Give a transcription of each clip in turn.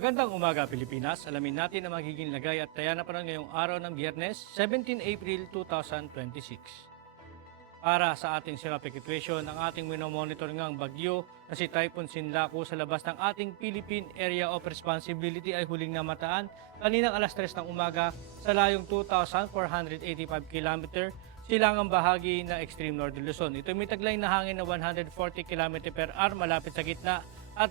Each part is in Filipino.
Magandang umaga Pilipinas. Alamin natin ang magiging lagay at taya na panahon ngayong araw ng Biyernes, 17 April 2026. Para sa ating synoptic situation, ang ating minomonitor ngang bagyo na si Typhoon Sinlaku sa labas ng ating Philippine Area of Responsibility ay huling namataan kaninang alas 3 ng umaga sa layong 2,485 km silangang bahagi ng extreme northern Luzon. Ito may taglay na hangin na 140 km per hour malapit sa gitna at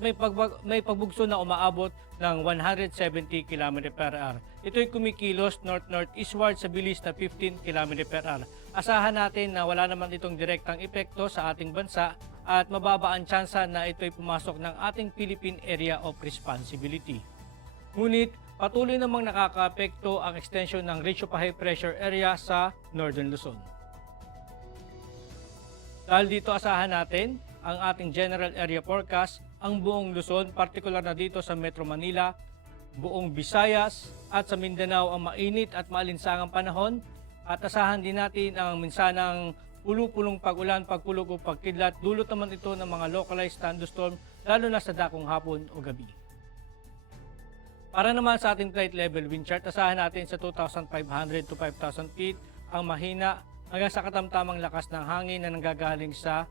may pagbugso na umaabot ng 170 km per hour. Ito'y kumikilos north-northeastward sa bilis na 15 km per hour. Asahan natin na wala naman itong direktang epekto sa ating bansa at mababa ang tsansa na ito'y pumasok ng ating Philippine Area of Responsibility. Ngunit patuloy namang nakakaapekto ang extension ng Ridge of High Pressure Area sa Northern Luzon. Dahil dito asahan natin ang ating general area forecast, ang buong Luzon, partikular na dito sa Metro Manila, buong Visayas at sa Mindanao ang mainit at maalinsangang panahon at asahan din natin ang minsanang pulupulong pag-ulan, pagkulog o pagkidlat. Dulot naman ito ng mga localized thunderstorm lalo na sa dakong hapon o gabi. Para naman sa ating flight level wind chart, asahan natin sa 2,500 to 5,000 feet ang mahina hanggang sa katamtamang lakas ng hangin na nanggagaling sa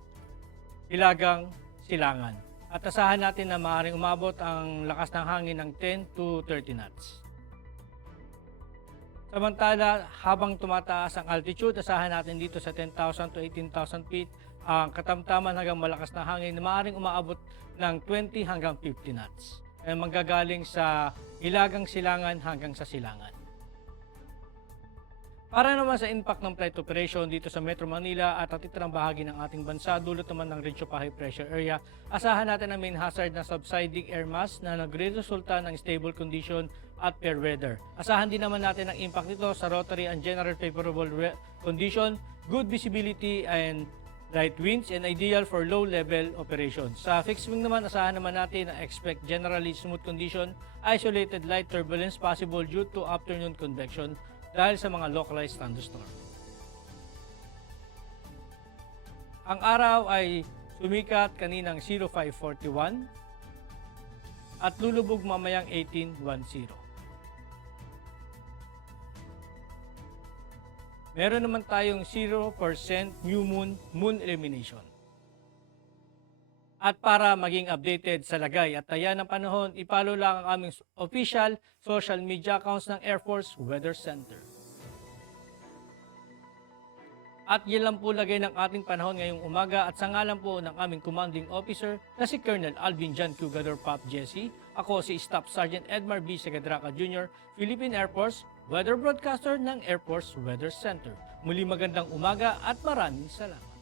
hilagang silangan. At asahan natin na maaaring umabot ang lakas ng hangin ng 10 to 30 knots. Samantala, habang tumataas ang altitude, asahan natin dito sa 10,000 to 18,000 feet ang katamtaman hanggang malakas na hangin na maaaring umaabot ng 20 hanggang 50 knots. Ay manggagaling sa hilagang silangan hanggang sa silangan. Para naman sa impact ng flight operation dito sa Metro Manila at natitirang bahagi ng ating bansa, dulot naman ng Ridge of High Pressure Area, asahan natin ang main hazard na subsiding air mass na nagre-resulta ng stable condition at fair weather. Asahan din naman natin ang impact nito sa rotary and general favorable condition, good visibility and light winds and ideal for low-level operations. Sa fixed wing naman, asahan naman natin na expect generally smooth condition, isolated light turbulence possible due to afternoon convection dahil sa mga localized thunderstorm. Ang araw ay sumikat kaninang 0541 at lulubog mamayang 1810. Meron naman tayong 0% new moon illumination. At para maging updated sa lagay at taya ng panahon, ipalo lang ang aming official social media accounts ng Air Force Weather Center. At yan lang po lagay ng ating panahon ngayong umaga at sa ngalan po ng aming commanding officer na si Colonel Alvin John Cugador Pop Jesse, ako si Staff Sergeant Edmar B. Segadraca Jr., Philippine Air Force Weather Broadcaster ng Air Force Weather Center. Muli magandang umaga at maraming salamat.